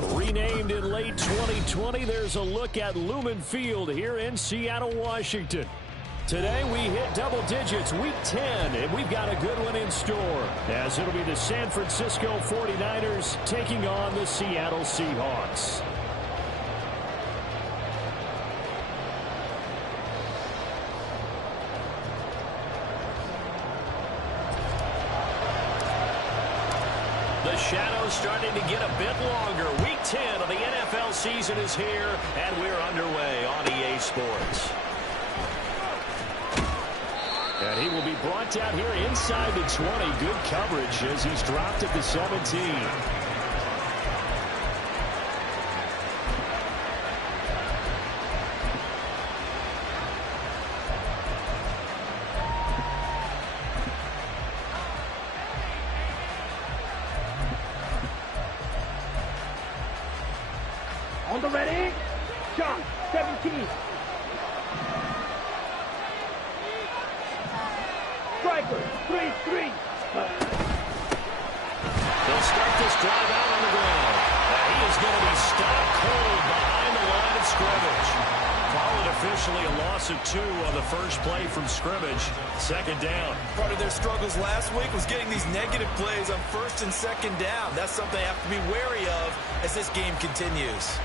Renamed in late 2020, there's a look at Lumen Field here in Seattle, Washington. Today we hit double digits, week 10, and we've got a good one in store, as it'll be the San Francisco 49ers taking on the Seattle Seahawks. The shadow's starting to get a bit longer. Week 10 of the NFL season is here, and we're underway on EA Sports. And he will be brought down here inside the 20. Good coverage as he's dropped at the 17. On the ready, shot, 17. Striker, 3-3. They'll start this drive out on the ground. And he is going to be stopped cold behind the line of scrimmage. Call it officially a loss of 2 on the first play from scrimmage. Second down. Part of their struggles last week was getting these negative plays on first and second down. That's something they have to be wary of as this game continues.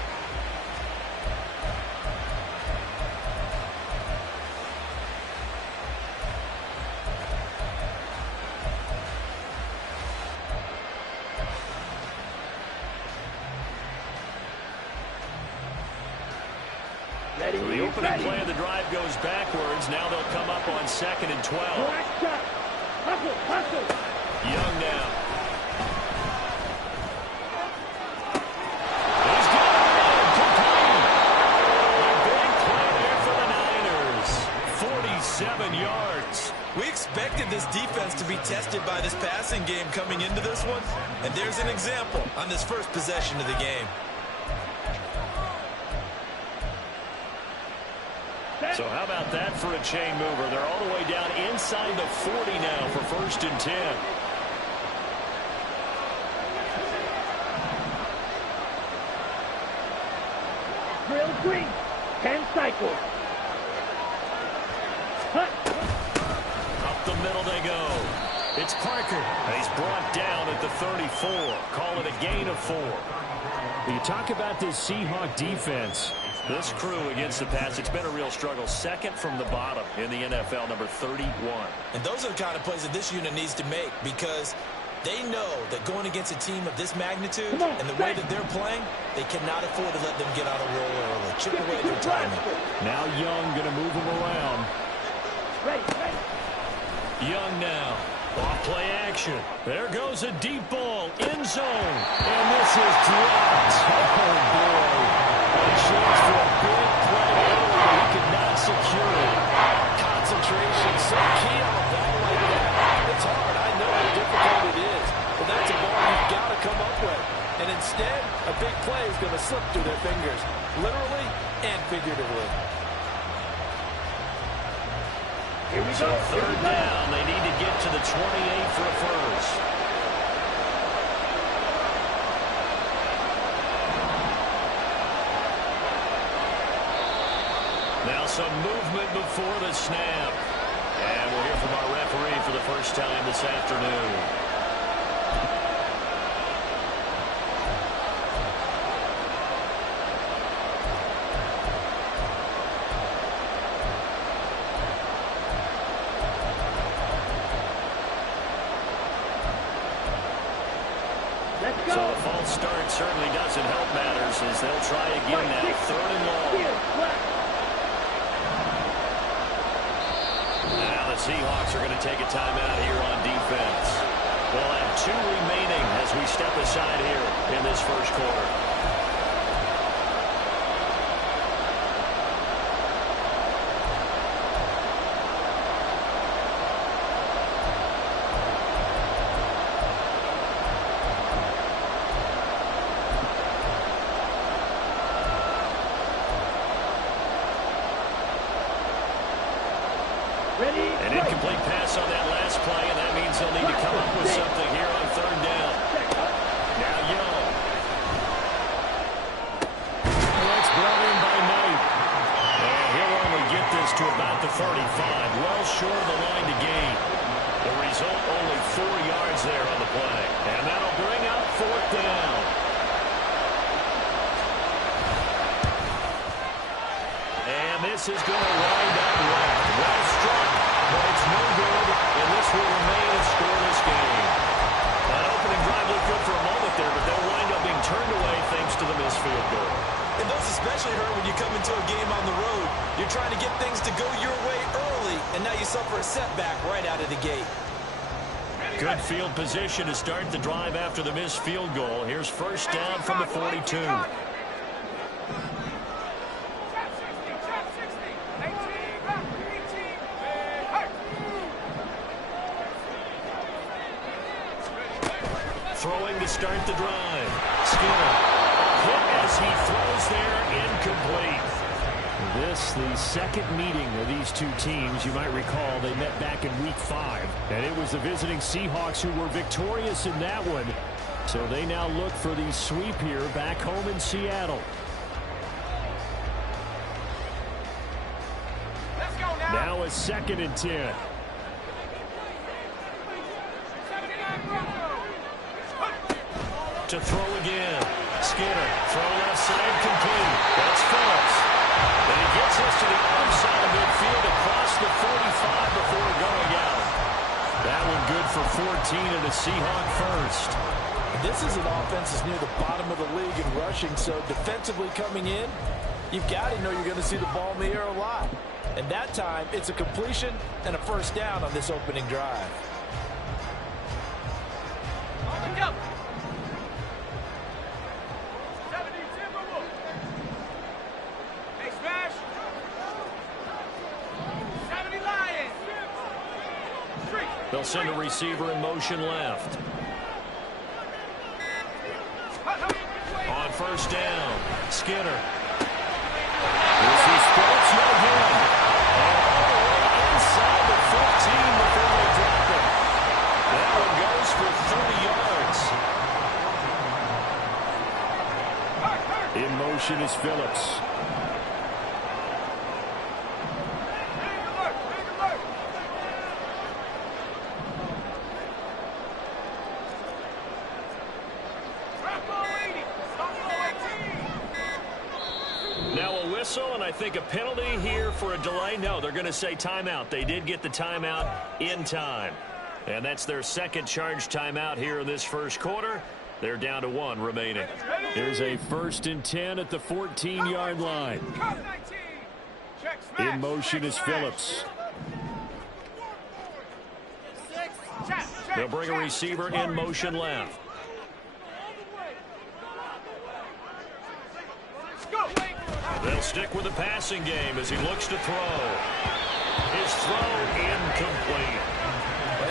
The opening play of the drive goes backwards. Now they'll come up on 2nd and 12. Young now. He's got it. Complete. A big play there for the Niners. 47 yards. We expected this defense to be tested by this passing game coming into this one. And there's an example on this first possession of the game. So how about that for a chain mover? They're all the way down inside the 40 now for 1st and 10. Drill green, 10 cycles. Up the middle they go. It's Parker. He's brought down at the 34. Call it a gain of 4. You talk about this Seahawk defense. This crew against the pass, it's been a real struggle. Second from the bottom in the NFL, number 31. And those are the kind of plays that this unit needs to make because they know that going against a team of this magnitude and the way that they're playing, they cannot afford to let them get on a roll early. Chip away their timing. Now Young going to move him around. Young now. Off play action. There goes a deep ball. End zone. And this is dropped. Oh, boy. A chance for a big play early, but he could not secure it. Concentration so key on a ball like that. It's hard. I know how difficult it is. But that's a ball you've got to come up with. And instead, a big play is going to slip through their fingers, literally and figuratively. Here we So go. third down, they need to get to the 28 for a first. Now some movement before the snap. And we'll hear from our referee for the first time this afternoon. So a false start certainly doesn't help matters as they'll try again now. 3rd and long. Now the Seahawks are going to take a timeout here on defense. They'll have 2 remaining as we step aside here in this first quarter. An incomplete pass on that last play, and that means they'll need to come up with something here on 3rd down. Now Young. yards there on the play. And that'll bring up 4th down. And this is going to wind up left. Well struck, but it's no good, and this will remain a scoreless game. That opening drive looked good for a moment there, but they'll wind up being turned away thanks to the missed field goal. And those especially hurt when you come into a game on the road. You're trying to get things to go your way early, and now you suffer a setback right out of the gate. Good field position to start the drive after the missed field goal. Here's 1st down from the 42. Throwing to start the drive. Skinner. Hit as he throws there, incomplete. This, the second meeting of these two teams. You might recall they met back in Week 5. And it was the visiting Seahawks who were victorious in that one. So they now look for the sweep here back home in Seattle. Now a 2nd and 10. To throw again. Skinner. Throw left side complete. That's Phillips. And he gets us to the other side of midfield across the 45 before going out. That one good for 14 and a Seahawk first. This is an offense that's near the bottom of the league in rushing, so defensively coming in, you've got to know you're going to see the ball in the air a lot. And that time, it's a completion and a 1st down on this opening drive. They'll send a receiver in motion left. On 1st down, Skinner. This is Phillips, no good. And all the way inside the 15 before they drop it. That one goes for 30 yards. In motion is Phillips. And I think a penalty here for a delay. No, they're going to say timeout. They did get the timeout in time. And that's their 2nd charge timeout here in this 1st quarter. They're down to 1 remaining. Here's a 1st and 10 at the 14-yard line. In motion is Phillips. They'll bring a receiver in motion left. They'll stick with the passing game as he looks to throw. His throw incomplete.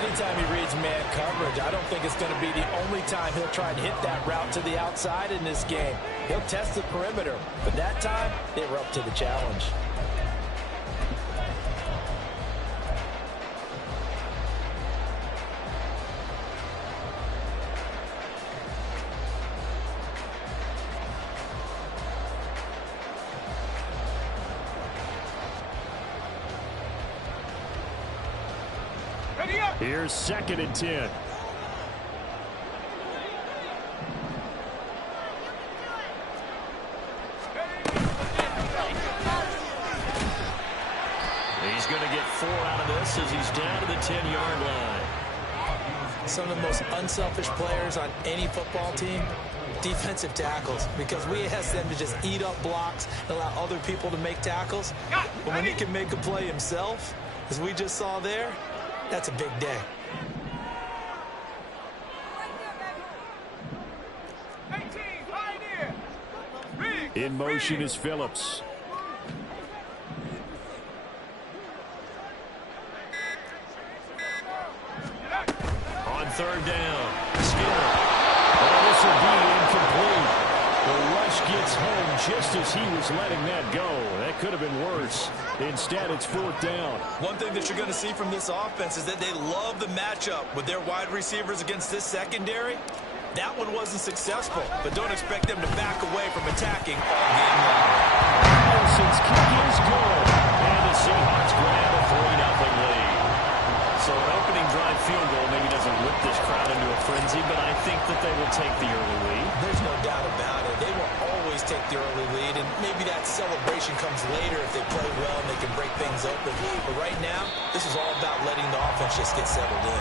Anytime he reads man coverage, I don't think it's going to be the only time he'll try and hit that route to the outside in this game. He'll test the perimeter, but that time they were up to the challenge. Here's 2nd and 10. He's going to get 4 out of this as he's down to the 10-yard line. Some of the most unselfish players on any football team, defensive tackles, because we ask them to just eat up blocks and allow other people to make tackles. But when he can make a play himself, as we just saw there, that's a big day. In motion is Phillips. On 3rd down, Skinner. Oh, this will be incomplete. The rush gets home just as he was letting that go. That could have been worse. Instead, it's 4th down. One thing that you're going to see from this offense is that they love the matchup with their wide receivers against this secondary. That one wasn't successful, but don't expect them to back away from attacking all game long. Harrison's kick is good, and the Seahawks grab a 3-0 lead. So an opening drive field goal maybe doesn't look work this crowd into a frenzy, but I think that they will take the early lead. There's no doubt about it. They will always take the early lead, and maybe that celebration comes later if they play well and they can break things open. But right now, this is all about letting the offense just get settled in.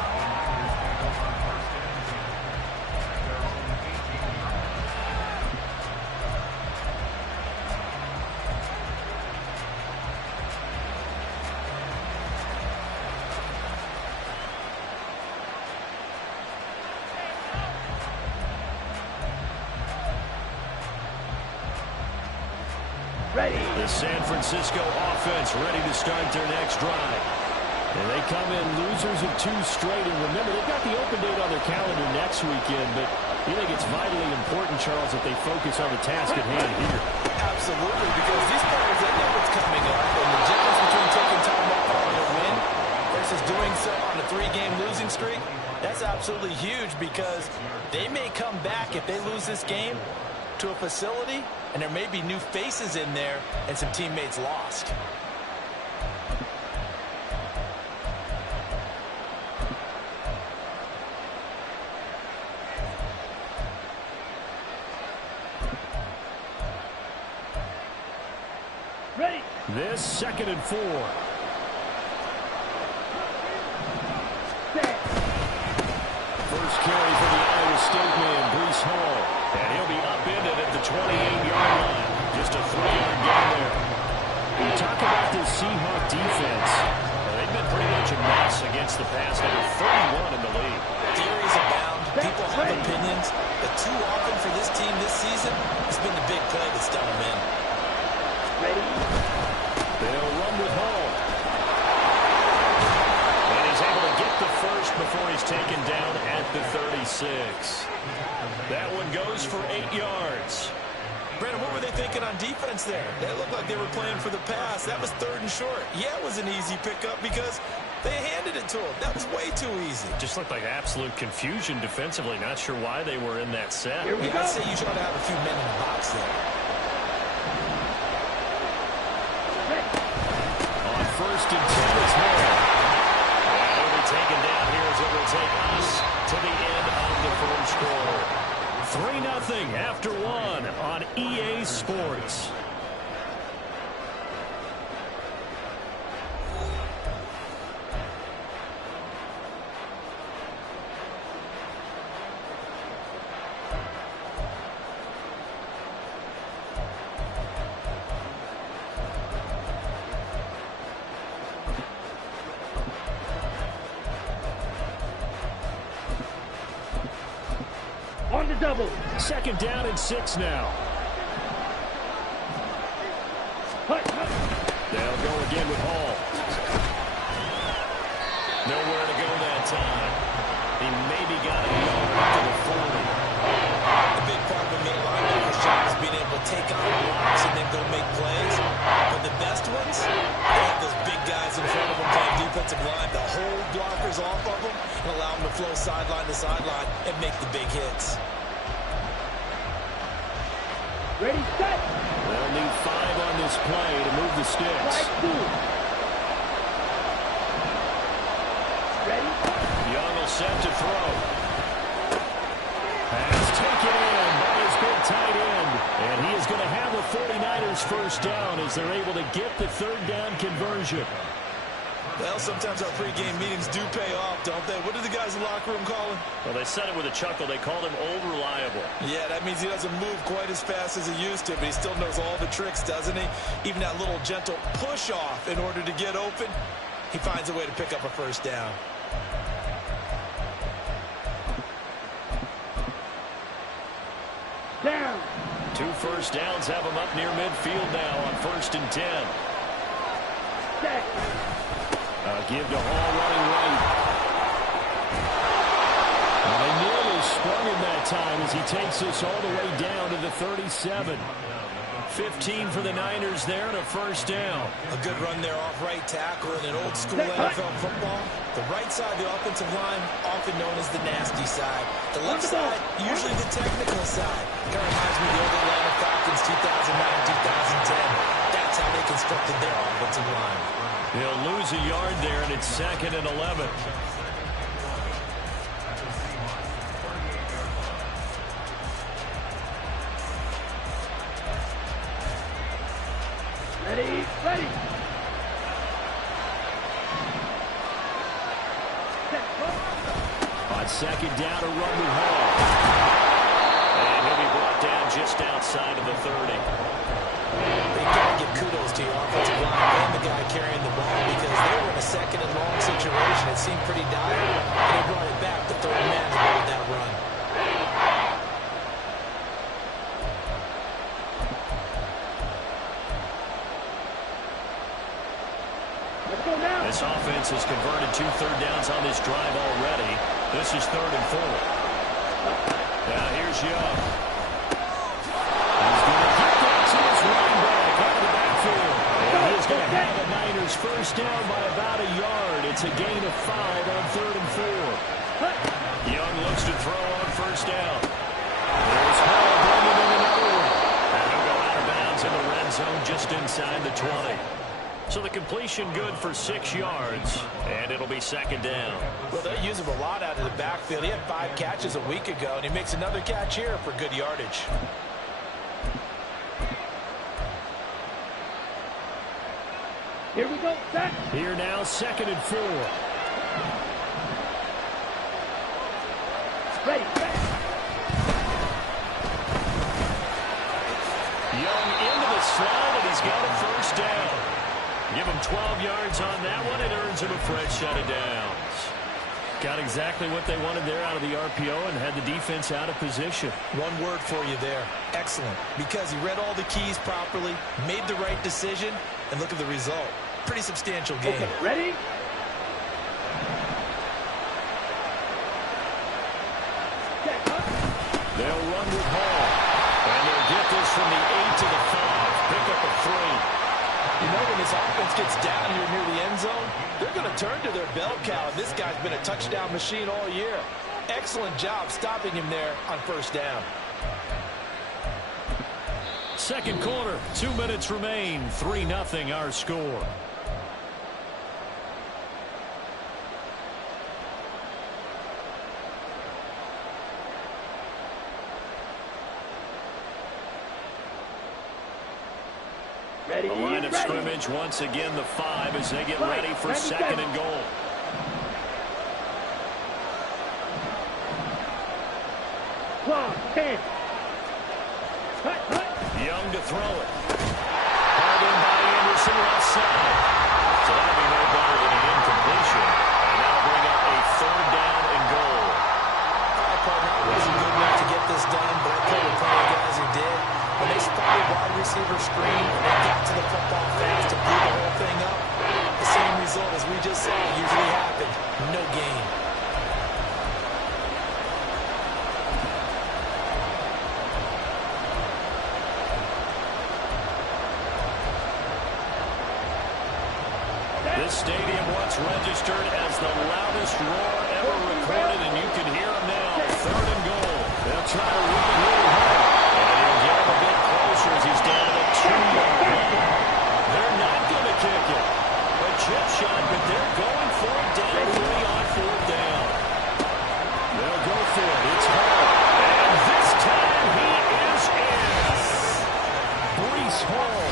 The San Francisco offense ready to start their next drive. And they come in losers of 2 straight. And remember, they've got the open date on their calendar next weekend. But you think it's vitally important, Charles, that they focus on the task at hand here. Absolutely, because these players, they know what's coming up. And the difference between taking time off on a win versus doing so on a 3-game losing streak, that's absolutely huge because they may come back if they lose this game to a facility, and there may be new faces in there and some teammates lost. Ready. This 2nd and 4. Set. First carry for the Iowa State man, Breece Hall. And he'll be upended at the 28-yard line. Just a 3-yard gain there. You talk about this Seahawk defense. They've been pretty much a mess against the pass. Number 31 in the league. Theories abound. People have opinions. But too often for this team this season, it's been the big play that's done them in. Ready. They'll run with Hall. And he's able to get the first before he's taken down at the 36. That one goes for 8 yards. Brandon, what were they thinking on defense there? They looked like they were playing for the pass. That was 3rd and short. Yeah, it was an easy pickup because they handed it to him. That was way too easy. Just looked like absolute confusion defensively. Not sure why they were in that set. Here we go. I'd say you try to have a few men in the box there. On 1st and 10, it's Hall. And he'll be taken down here as it will take us to the end of the first quarter. 3-0 after 1 on EA Sports. On the double. 2nd down and 6 now. They'll go again with Hall. Nowhere to go that time. He maybe got a yard up to the 40. The big part of the middle linebacker's job is being able to take on blocks and then go make plays. But the best ones, they have those big guys in front of them playing defensive line to hold blockers off of them and allow them to flow sideline to sideline and make the big hits. Ready, set. They'll need 5 on this play to move the sticks. Strike 2. Ready. Young will set to throw. Pass taken in by his big tight end. And he is going to have a 49ers first down as they're able to get the 3rd down conversion. Well, sometimes our pregame meetings do pay off, don't they? What do the guys in the locker room call him? Well, they said it with a chuckle. They called him old reliable. Yeah, that means he doesn't move quite as fast as he used to, but he still knows all the tricks, doesn't he? Even that little gentle push-off in order to get open, he finds a way to pick up a first down. Down. 2 first downs have him up near midfield now on 1st and 10. Set. Give to Hall running right. And they nearly sprung him that time as he takes us all the way down to the 37. 15 for the Niners there and a first down. A good run there off right tackle in an old school NFL football. The right side of the offensive line, often known as the nasty side. The left side, usually the technical side. Kind of reminds me of the old Atlanta Falcons 2009-2010. That's how they constructed their offensive line. He'll lose a yard there, and it's 2nd and 11. Ready, ready. On second down, a run with Hall. And he'll be brought down just outside of the 30. They got to give kudos to your offensive line and the guy carrying the ball because they were in a second and long situation. It seemed pretty dire, and they brought it back. The third man to go with that run. This offense has converted 2 third downs on this drive already. This is 3rd and 4. Now here's Young. He's going to get that to his running back out of the backfield. And he's going to have the Niners first down by about a yard. It's a gain of 5 on 3rd and 4. Young looks to throw on first down. There's Hall bringing in another one. And he'll go out of bounds in the red zone just inside the 20. So the completion good for 6 yards, and it'll be 2nd down. Well, they use him a lot out of the backfield. He had 5 catches a week ago, and he makes another catch here for good yardage. Here we go, set. Here now, 2nd and 4. Ready, ready. Young into the slot, and he's got a first down. Give him 12 yards on that one. It earns him a fresh set of downs. Got exactly what they wanted there out of the RPO and had the defense out of position. One word for you there. Excellent. Because he read all the keys properly, made the right decision, and look at the result. Pretty substantial game. Okay, ready? They'll run with Hall. And they'll get this from the 8 to the 5. Pick up a 3. You know, when this offense gets down here near the end zone, they're going to turn to their bell cow. This guy's been a touchdown machine all year. Excellent job stopping him there on first down. 2nd quarter, 2 minutes remain. 3-0 our score. Ready, The line of ready. scrimmage, once again, the 5 as they get ready for 2nd and goal. Clock, 10. Cut, cut. Young to throw it. Hauled in by Anderson, left side. So that'll be no better than an incompletion. And that'll bring up a 3rd down and goal. All right, partner, I wasn't good enough to get this done, but I played with plenty of guys who did. When they spotted wide receiver screen and they got to the football fast to blew the whole thing up, the same result as we just saw usually happened. No gain. This stadium once registered as the loudest roar ever recorded, and you can hear him now. 3rd and goal. They'll try to run it really hard. And he'll get him a bit closer as he's down at 2-yard line. They're not going to kick it. A chip shot, but they're going for it down 3 on 4th down. They'll go for it. It's Hall. And this time he is in. Breece Hall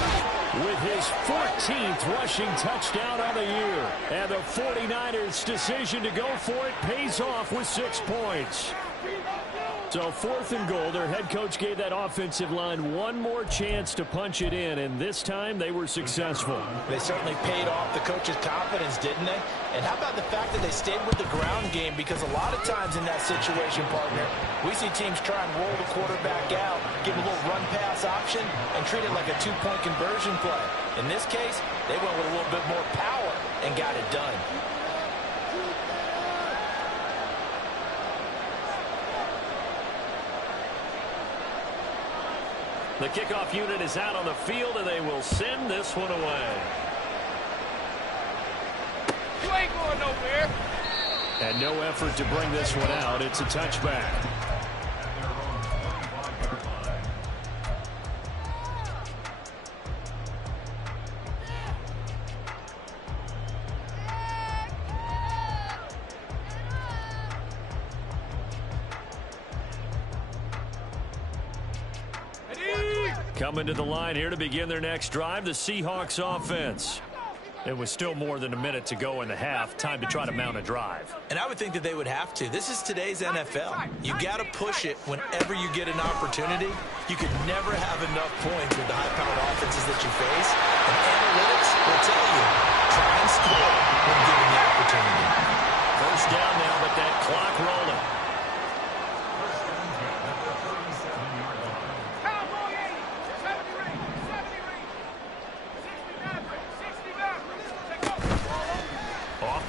with his 14th rushing touchdown on the year. And the 49ers' decision to go for it pays off with 6 points. So 4th and goal, their head coach gave that offensive line one more chance to punch it in, and this time they were successful. They certainly paid off the coach's confidence, didn't they? And how about the fact that they stayed with the ground game? Because a lot of times in that situation, partner, we see teams try and roll the quarterback out, give him a little run-pass option, and treat it like a 2-point conversion play. In this case, they went with a little bit more power and got it done. The kickoff unit is out on the field, and they will send this one away. You ain't going nowhere. And no effort to bring this one out. It's a touchback. Coming to the line here to begin their next drive, the Seahawks offense. It was still more than a minute to go in the half. Time to try to mount a drive. And I would think that they would have to. This is today's NFL. You got to push it whenever you get an opportunity. You could never have enough points with the high-powered offenses that you face. And analytics will tell you, try and score when given the opportunity. First down now, but that clock rolling.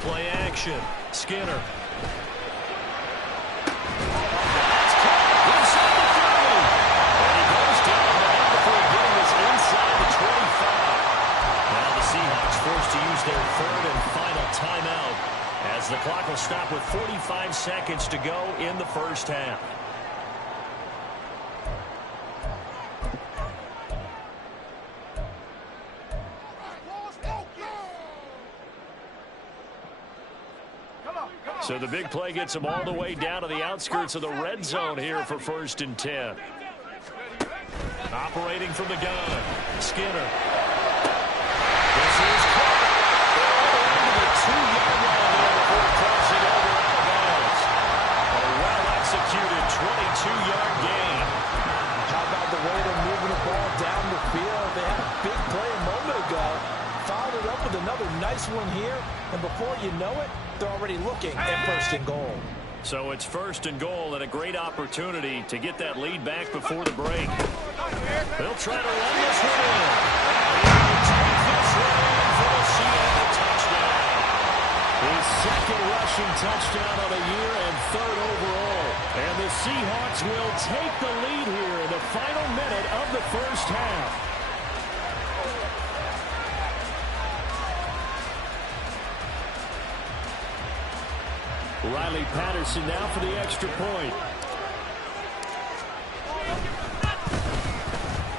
Play action. Skinner. That's caught inside the 30. And he goes down now before getting this inside the 25. Now the Seahawks forced to use their third and final timeout as the clock will stop with 45 seconds to go in the first half. So the big play gets them all the way down to the outskirts of the red zone here for 1st and 10. Operating from the gun, Skinner. This is caught all the 2-yard line there before crossing over out of bounds. A well-executed 22-yard gain. How about the way they're moving the ball down the field? They had a big play a moment ago. Followed it up with another nice one here. And before you know it, they're already looking at 1st and goal. So it's 1st and goal and a great opportunity to get that lead back before the break. They'll try to run this one in. And take this one in for the Seattle touchdown. His second rushing touchdown of the year and 3rd overall. And the Seahawks will take the lead here in the final minute of the first half. Riley Patterson now for the extra point.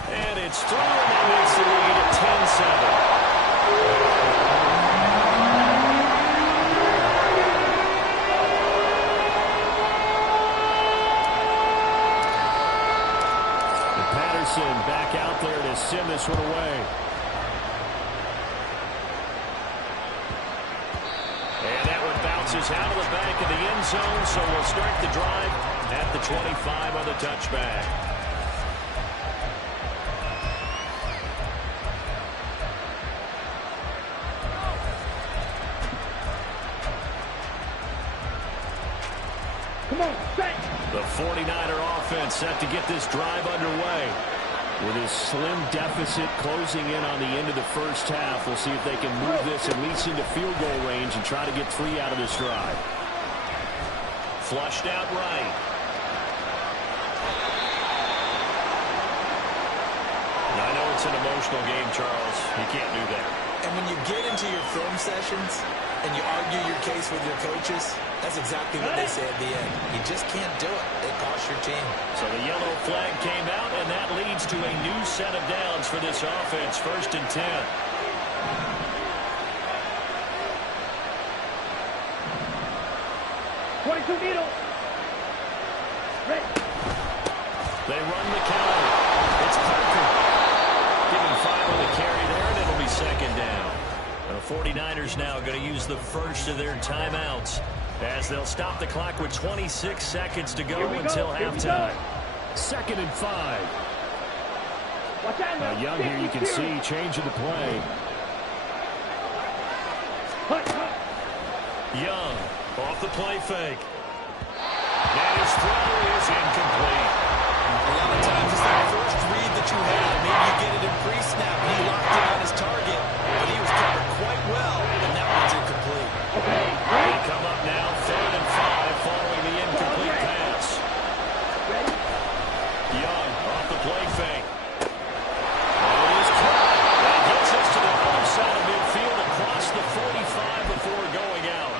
And it's through, and that makes the lead at 10-7. And Patterson back out there to send this one away. And that one bounces out of the back of the end zone, so we'll start the drive at the 25 on the touchback. Come on, set. The 49er offense set to get this drive underway. With his slim deficit closing in on the end of the first half, we'll see if they can move this at least into field goal range and try to get 3 out of this drive. Flushed out right. I know it's an emotional game, Charles. You can't do that. And when you get into your film sessions and you argue your case with your coaches, that's exactly what they say at the end. You just can't do it. It costs your team. So the yellow flag came out, and that leads to a new set of downs for this offense. 1st and 10. They run the counter. It's Parker. Giving 5 on the carry there, and it'll be 2nd down. The 49ers now going to use the first of their timeouts as they'll stop the clock with 26 seconds to go until halftime. 2nd and 5. Now Young here, you can see changing the play. Young off the play fake. And his throw is incomplete. A lot of times it's that first read that you have. Maybe you get it in pre-snap and he locked in on his target, but he was covered quite well, and that one's incomplete. They come up now, 3rd and 5, following the incomplete pass. Young off the play fake. And it is caught. And gets us to the other side of midfield across the 45 before going out.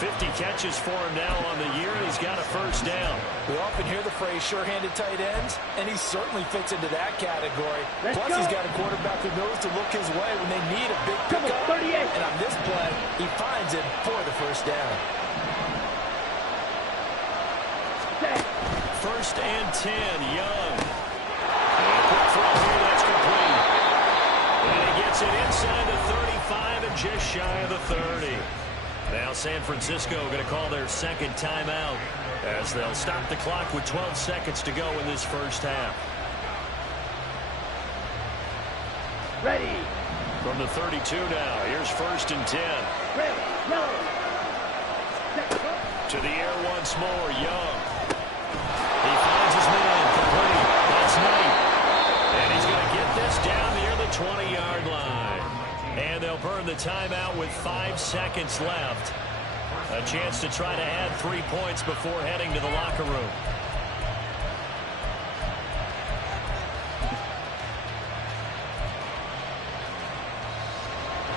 50 catches for him now on the year, and he's got a first down. We often hear the phrase sure-handed tight ends, and he certainly fits into that category. Plus, he's got a quarterback who knows to look his way when they need a big pickup. And on this play, he finds it for the first down. 1st and 10, Young. And a quick throw San Francisco going to call their second timeout as they'll stop the clock with 12 seconds to go in this first half. Ready. From the 32 now, here's 1st and 10. Ready. Yellow. To the air once more, Young. He finds his man, complete. That's Knight. And he's going to get this down near the 20-yard line. And they'll burn the timeout with 5 seconds left. A chance to try to add 3 points before heading to the locker room.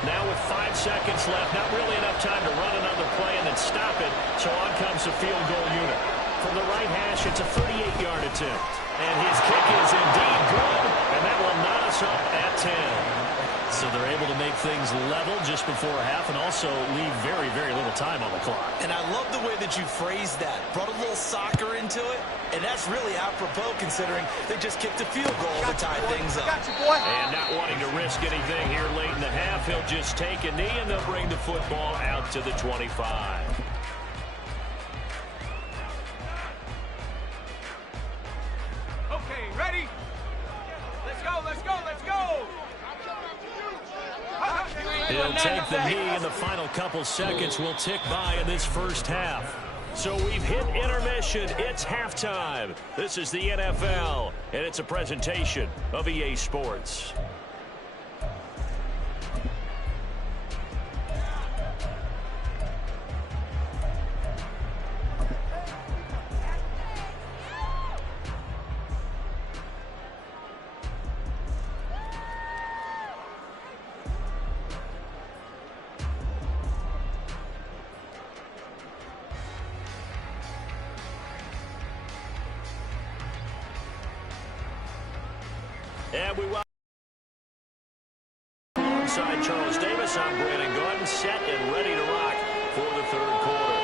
Now with 5 seconds left, not really enough time to run another play and then stop it. So on comes the field goal unit. From the right hash, it's a 38-yard attempt. And his kick is indeed good, and that will knot us up at 10. So they're able to make things level just before half and also leave very, very little time on the clock. And I love the way that you phrased that. Brought a little soccer into it, and that's really apropos considering they just kicked a field goal to tie things up. And not wanting to risk anything here late in the half, he'll just take a knee and they'll bring the football out to the 25. Okay, ready? Let's go, let's go, let's go! He'll take the knee, and the final couple seconds will tick by in this first half. So we've hit intermission. It's halftime. This is the NFL, and it's a presentation of EA Sports. And we welcome alongside Charles Davis. I'm Brandon Gordon, set and ready to rock for the third quarter.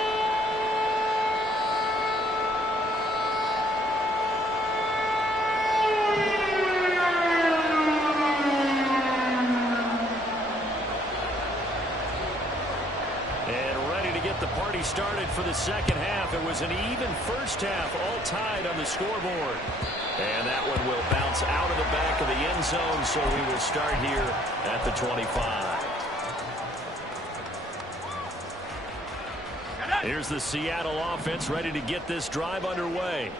And ready to get the party started for the second half. It was an even first half, all tied on the scoreboard. And that one will bounce out of the back of the end zone, so we will start here at the 25. Here's the Seattle offense ready to get this drive underway.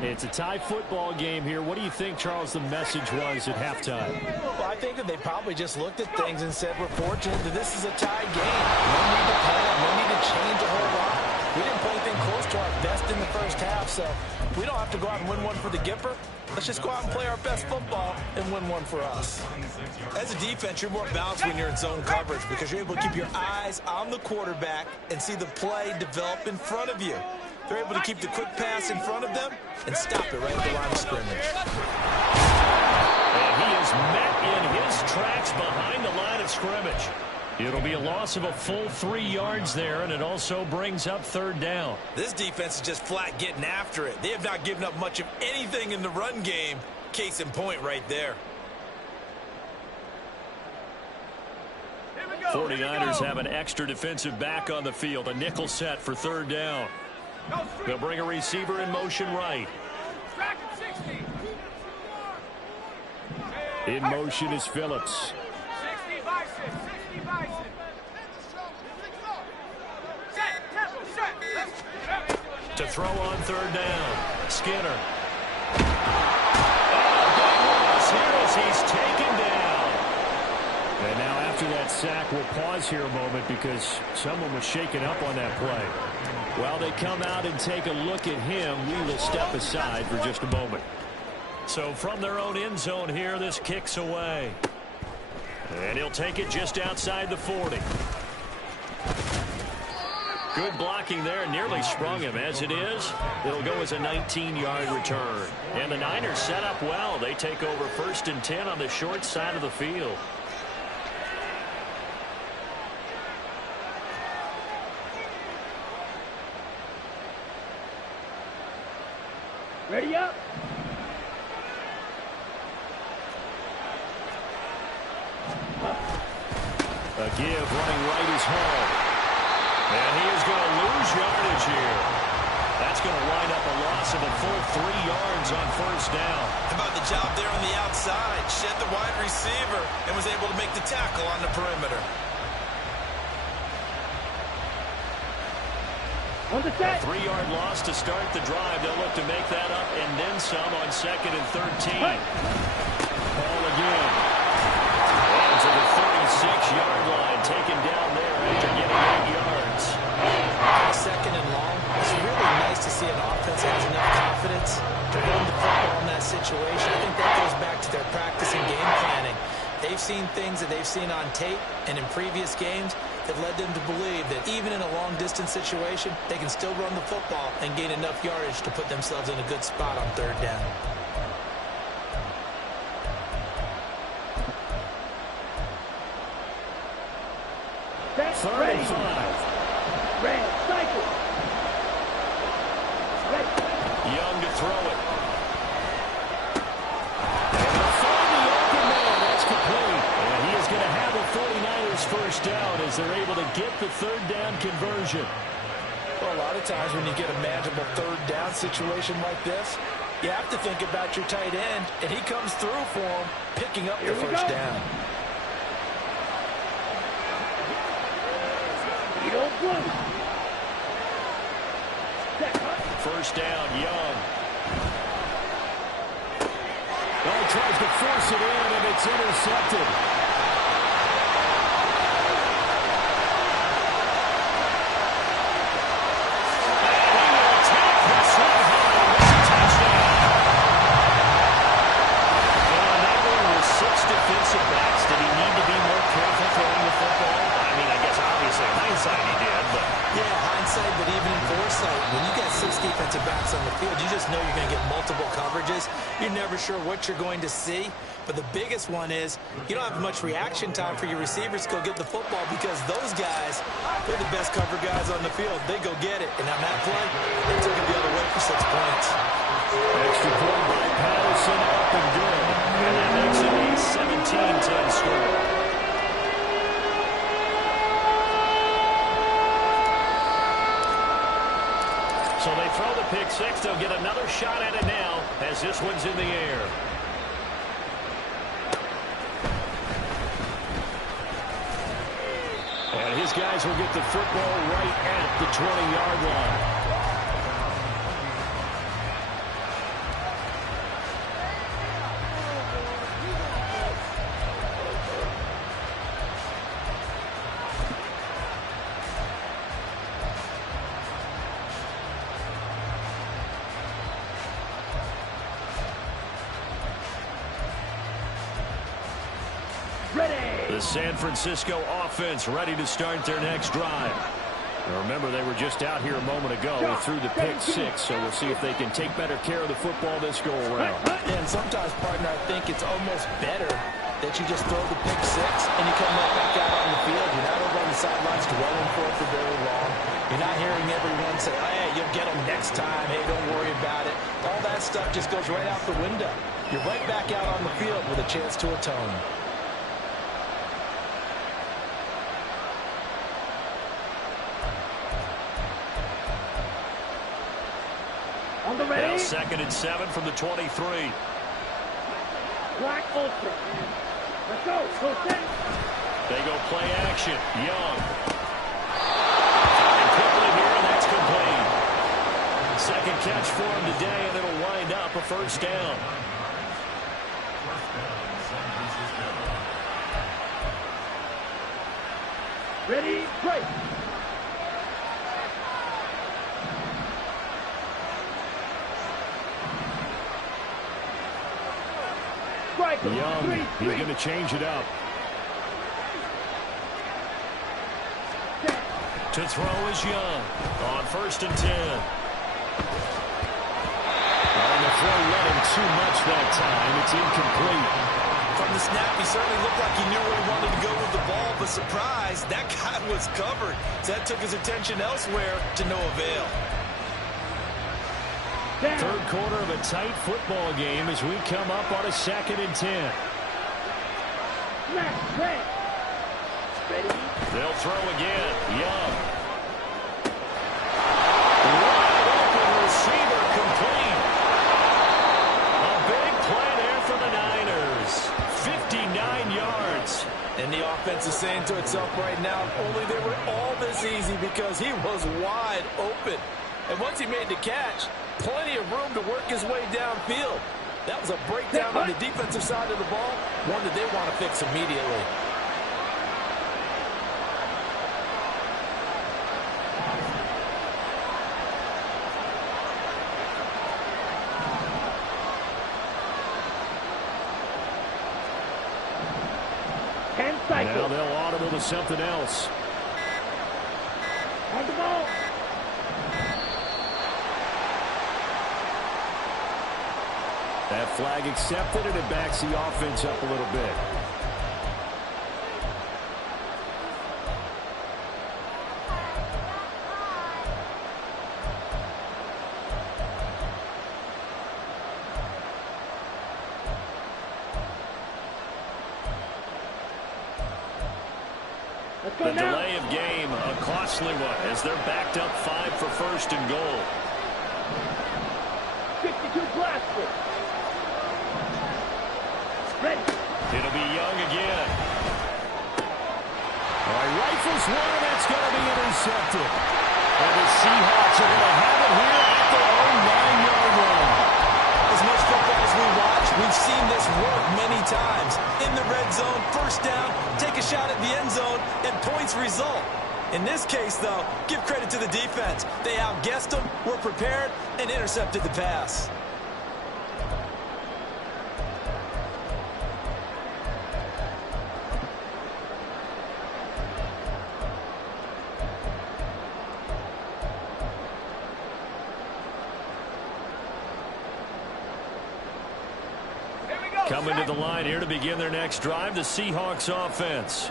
It's a tie football game here. What do you think, Charles, the message was at halftime? Well, I think that they probably just looked at things and said, we're fortunate that this is a tie game. No need to panic, no need to change a whole lot. We didn't play anything close to our best in the first half, so we don't have to go out and win one for the Gipper. Let's just go out and play our best football and win one for us. As a defense, you're more balanced when you're in zone coverage because you're able to keep your eyes on the quarterback and see the play develop in front of you. They're able to keep the quick pass in front of them and stop it right at the line of scrimmage. And he is met in his tracks behind the line of scrimmage. It'll be a loss of a full 3 yards there, and it also brings up third down. This defense is just flat getting after it. They have not given up much of anything in the run game. Case in point right there. 49ers have an extra defensive back on the field. A nickel set for third down. They'll bring a receiver in motion right. In motion is Phillips. To throw on third down. Skinner. Here as he's taken down. And now after that sack, we'll pause here a moment because someone was shaken up on that play. While they come out and take a look at him, we will step aside for just a moment. So from their own end zone here, this kicks away. And he'll take it just outside the 40. Good blocking there, nearly sprung him. As it is, it'll go as a 19-yard return. And the Niners set up well. They take over 1st and 10 on the short side of the field. Ready up. A give running right is Hall. And he is going to lose yardage here. That's going to wind up a loss of a full 3 yards on first down. How about the job there on the outside? Shed the wide receiver and was able to make the tackle on the perimeter. On the set. A 3-yard loss to start the drive. They'll look to make that up and then some on 2nd and 13. Ball again. And to the 36-yard line. Taken down there after getting 8 yards. 2nd and long. It's really nice to see an offense that has enough confidence to run the football in that situation. I think that goes back to their practice and game planning. They've seen things that they've seen on tape and in previous games that led them to believe that even in a long-distance situation, they can still run the football and gain enough yardage to put themselves in a good spot on 3rd down. That's 3rd ready. and 5. Red, cycle. Ready. Young to throw it. And they'll find the open man. That's complete. And he is going to have a 49ers first down as they're able to get the 3rd down conversion. Well, a lot of times when you get a manageable 3rd down situation like this, you have to think about your tight end, and he comes through for him, picking up the first down. First down, Young. Oh, tries to force it in, and it's intercepted. But even in foresight, when you got 6 defensive backs on the field, you just know you're going to get multiple coverages. You're never sure what you're going to see. But the biggest one is you don't have much reaction time for your receivers to go get the football because those guys, they're the best cover guys on the field. They go get it. And on that play, they took it the other way for 6 points. Extra point by Patterson, up and good. And that makes it a 17-10 score. So they throw the pick 6. They'll get another shot at it now as this one's in the air. And his guys will get the football right at the 20-yard line. The San Francisco offense ready to start their next drive. Now remember, they were just out here a moment ago through the pick 6, so we'll see if they can take better care of the football this go-around. And sometimes, partner, I think it's almost better that you just throw the pick 6 and you come right back out on the field. You're not over on the sidelines dwelling for it for very long. You're not hearing everyone say, hey, you'll get them next time. Hey, don't worry about it. All that stuff just goes right out the window. You're right back out on the field with a chance to atone. On the ready. Now 2nd and 7 from the 23. Black ultra. Let's go. Go set. They go play action. Young. And quickly here, and that's complete. 2nd catch for him today, and it'll wind up a first down. Ready, break. Young, he's going to change it up. To throw is Young on 1st and 10. On the throw, let him too much that time. It's incomplete. From the snap, he certainly looked like he knew where he wanted to go with the ball, but surprise, that guy was covered. So that took his attention elsewhere to no avail. 3rd quarter of a tight football game as we come up on a 2nd and 10. Ready. They'll throw again. Young. Wide open receiver complete. A big play there for the Niners. 59 yards. And the offense is saying to itself right now, only they were all this easy because he was wide open. And once he made the catch, plenty of room to work his way downfield. That was a breakdown on the defensive side of the ball, one that they want to fix immediately. Now they'll audible to something else. On the ball. That flag accepted, and it backs the offense up a little bit. The delay of game, a costly one, as they're backed up 5 for first and goal. 52 plastic. Ready. It'll be Young again. All right, rifles one, that's going to be intercepted. And the Seahawks are going to have it here at their own 9-yard line. As much football as we watch, we've seen this work many times. In the red zone, first down, take a shot at the end zone, and points result. In this case, though, give credit to the defense. They outguessed them, were prepared, and intercepted the pass. Coming to the line here to begin their next drive, the Seahawks offense.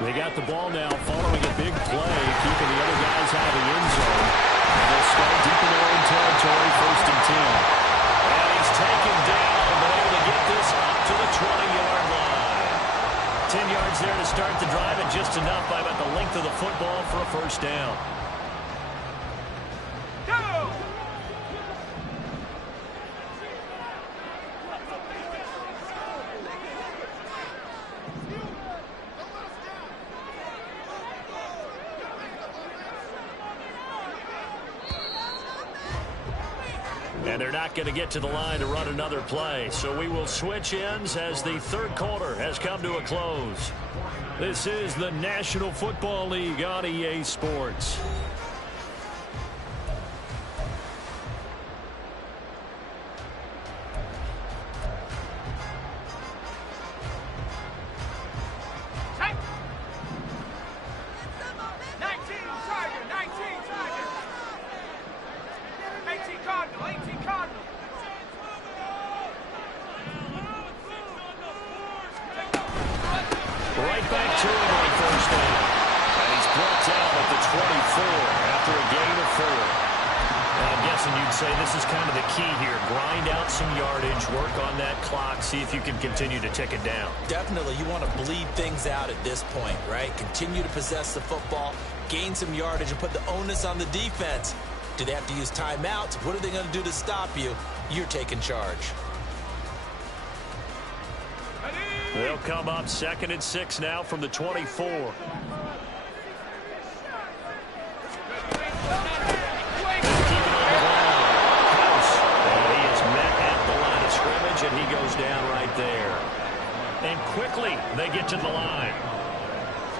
They got the ball now following a big play, keeping the other guys out of the end zone. And they'll start deep in their own territory, 1st and 10. And he's taken down, but able to get this up to the 20-yard line. 10 yards there to start the drive, and just enough by about the length of the football for a first down. And they're not going to get to the line to run another play. So we will switch ends as the third quarter has come to a close. This is the National Football League on EA Sports. Right back to him on first down. And he's brought down at the 24 after a gain of 4. And I'm guessing you'd say this is kind of the key here. Grind out some yardage, work on that clock, see if you can continue to tick it down. Definitely, you want to bleed things out at this point, right? Continue to possess the football, gain some yardage, and put the onus on the defense. Do they have to use timeouts? What are they going to do to stop you? You're taking charge. They'll come up 2nd and 6 now from the 24. And he is met at the line of scrimmage, and he goes down right there. And quickly, they get to the line.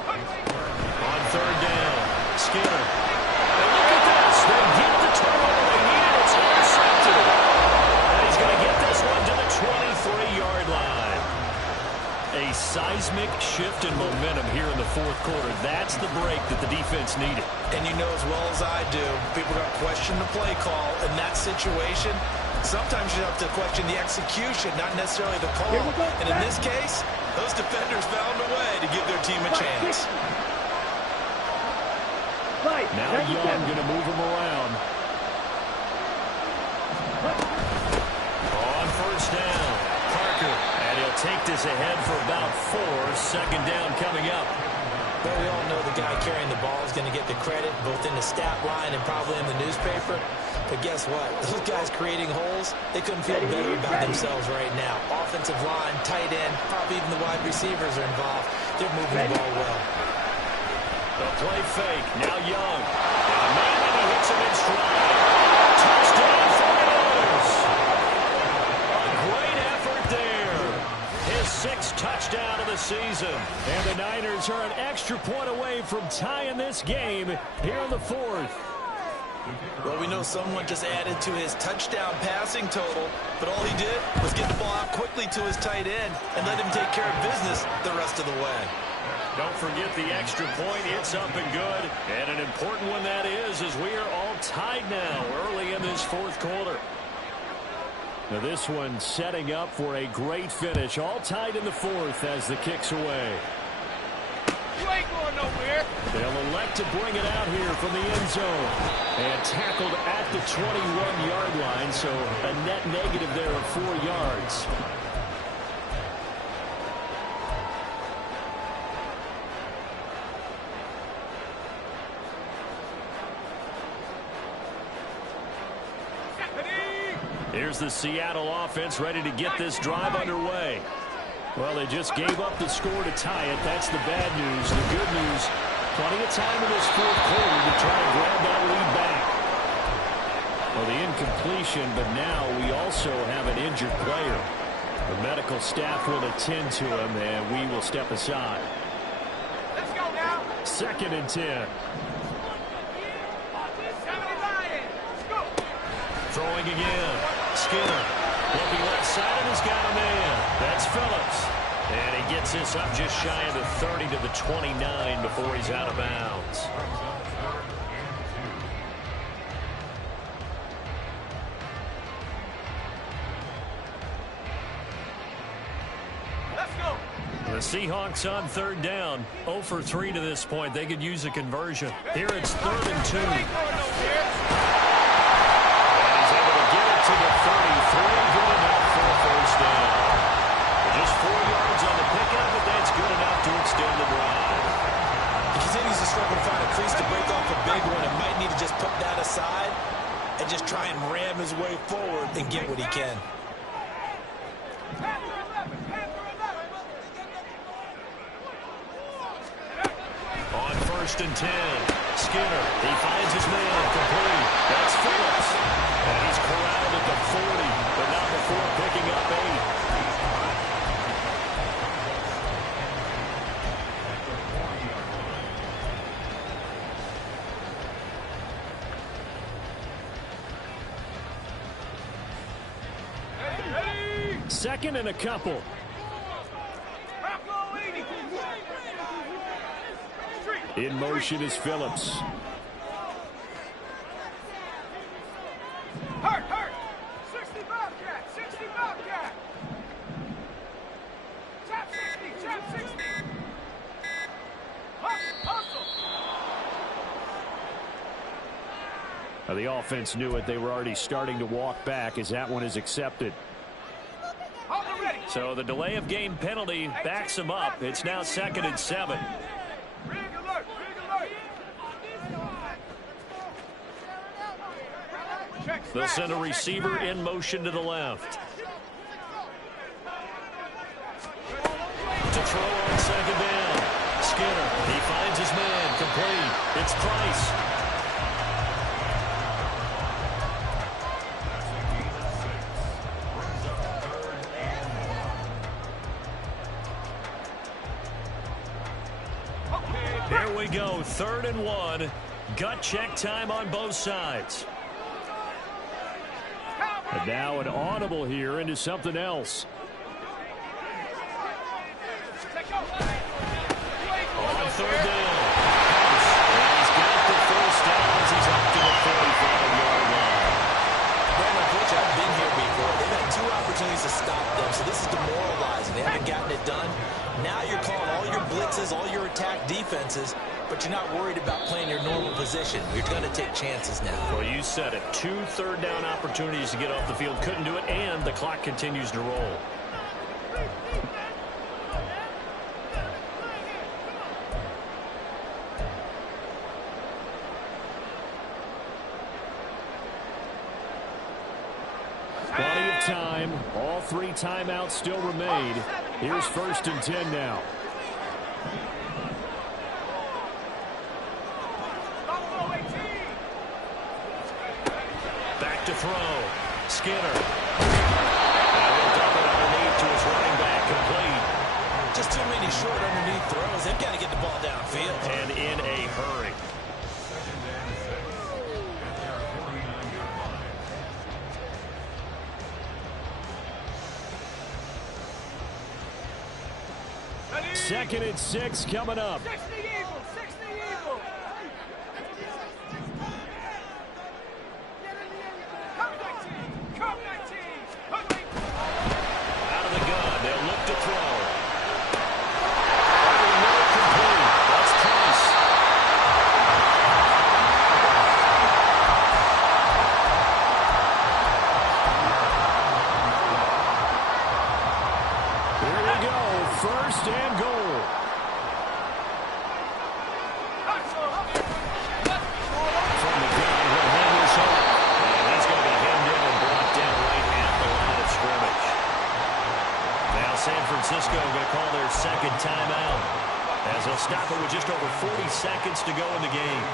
On 3rd down, Skinner. And look at this. They get the turnover they needed. It's intercepted. And he's going to get this one to the 23-yard line. A seismic shift in momentum here in the 4th quarter. That's the break that the defense needed. And you know as well as I do, people are going to question the play call in that situation. Sometimes you have to question the execution, not necessarily the call. And in this case, those defenders found a way to give their team a chance. Now Young going to move him around. On first down, Parker. And he'll take this ahead for about 4. 2nd down coming up. Well, we all know the guy carrying the ball is going to get the credit, both in the stat line and probably in the newspaper. But guess what? Those guys creating holes, they couldn't feel better about themselves right now. Offensive line, tight end, probably even the wide receivers are involved. They're moving the ball well. The play fake. Now Young. And man, he hits him in stride. Touchdown 49ers. A great effort there. His 6th touchdown of the season. And the Niners are an extra point away from tying this game here in the 4th. Well, we know someone just added to his touchdown passing total, but all he did was get the ball out quickly to his tight end and let him take care of business the rest of the way. Don't forget the extra point. It's up and good. And an important one that is, as we are all tied now early in this 4th quarter. Now this one setting up for a great finish. All tied in the 4th as the kick's away. You ain't going nowhere. They'll elect to bring it out here from the end zone. And tackled at the 21-yard line, so a net negative there of 4 yards. Here's the Seattle offense ready to get this drive underway. Well, they just gave up the score to tie it. That's the bad news. The good news, plenty of time in this 4th quarter to try to grab that lead back. Well, the incompletion, but now we also have an injured player. The medical staff will attend to him, and we will step aside. Let's go now. 2nd and 10. Throwing again. Skinner looking left side and has got a man. That's Phillips. And he gets this up just shy of the 30 to the 29 before he's out of bounds. Let's go. The Seahawks on 3rd down. 0 for 3 to this point. They could use a conversion. Here it's 3rd and 2. To the 33, good enough for a 1st down. Just 4 yards on the pickup, but that's good enough to extend the drive. He continues to struggle to find a crease to break off a big one and might need to just put that aside and just try and ram his way forward and get what he can. On 1st and 10, Skinner, he finds his man, complete. That's Phillips. And he's corralled at the 40, but not before picking up 8. 2nd and a couple. In motion is Phillips. Hurt. 60 Bobcat. 60 Bobcat. Tap 60. Hustle. Now the offense knew it. They were already starting to walk back as that one is accepted. So the delay of game penalty backs them up. It's now 2nd and 7. Rig alert. They'll send a receiver in motion to the left. To throw on 2nd down. Skinner, he finds his man, complete. It's Price. Here we go, 3rd and 1. Gut check time on both sides. And now an audible here into something else. On 3rd down. And he's got the 1st down as he's up to the 45-yard line. Brandon, Coach, I've been here before. They've had 2 opportunities to stop them, so this is demoralizing. They haven't gotten it done. Now you're calling all your blitzes, all your attack defenses, but you're not worried about playing your normal position. You're going to take chances now. Well, you said it. 2 third-down opportunities to get off the field. Couldn't do it, and the clock continues to roll. All 3 timeouts still remain. Here's 1st and 10 now. Back to throw. Skinner. And he'll dump it underneath to his running back, complete. Just too many short underneath throws. They've got to get the ball downfield. And in a hurry. Second and 6 coming up. 6 the Eagles, 6 the Eagles. Come 19. Out of the gun, they'll look to throw. Over the middle, complete. That's Price. Here we go, 1st and goal. From the gun, he'll hand this off. And he's going to be hemmed in and brought down right at the line of scrimmage. Now San Francisco going to call their 2nd timeout, as they'll stop it with just over 40 seconds to go in the game.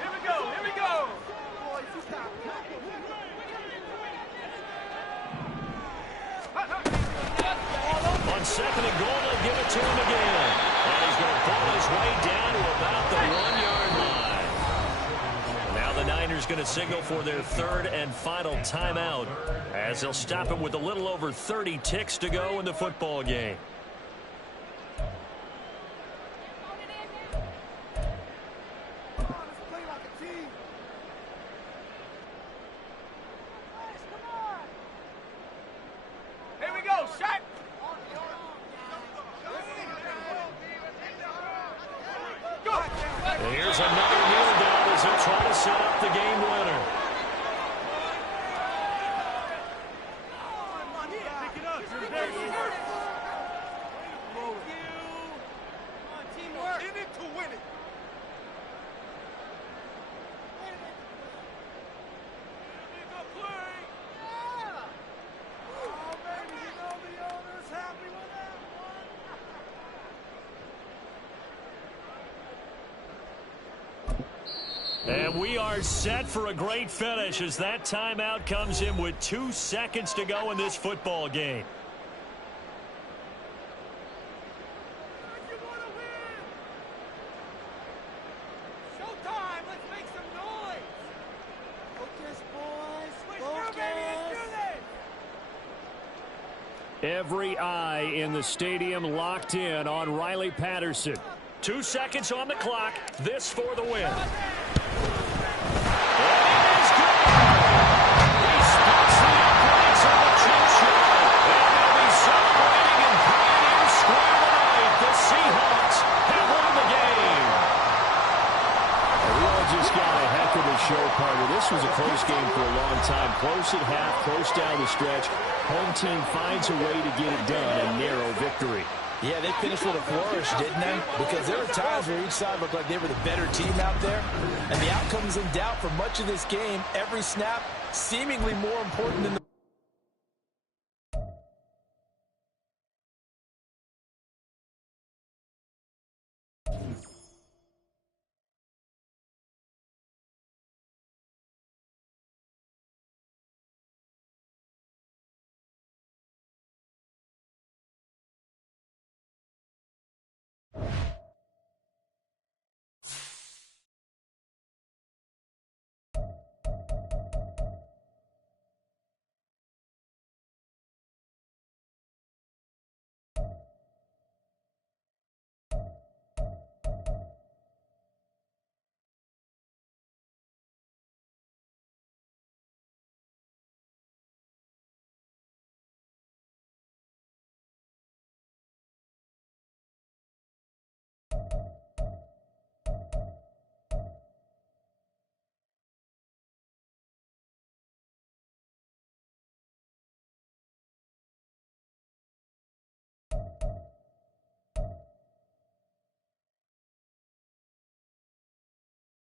Here we go. On 2nd and goal, they'll give it to him again. And he's going to pull his way down to about the 1-yard line. Now the Niners going to signal for their 3rd and final timeout, as they'll stop it with a little over 30 ticks to go in the football game. Here we go, shot. And here's another kneel down as he'll try to set up the game winner. Pick it up. Teamwork. In it to win it. And we are set for a great finish as that timeout comes in with 2 seconds to go in this football game. Showtime. Let's make some noise. Focus, boys. Focus. Every eye in the stadium locked in on Riley Patterson. 2 seconds on the clock. This for the win. Show party. This was a close game for a long time. Close at half, close down the stretch. Home team finds a way to get it done. A narrow victory. Yeah, they finished with a flourish, didn't they? Because there were times where each side looked like they were the better team out there. And the outcome's in doubt for much of this game. Every snap seemingly more important than the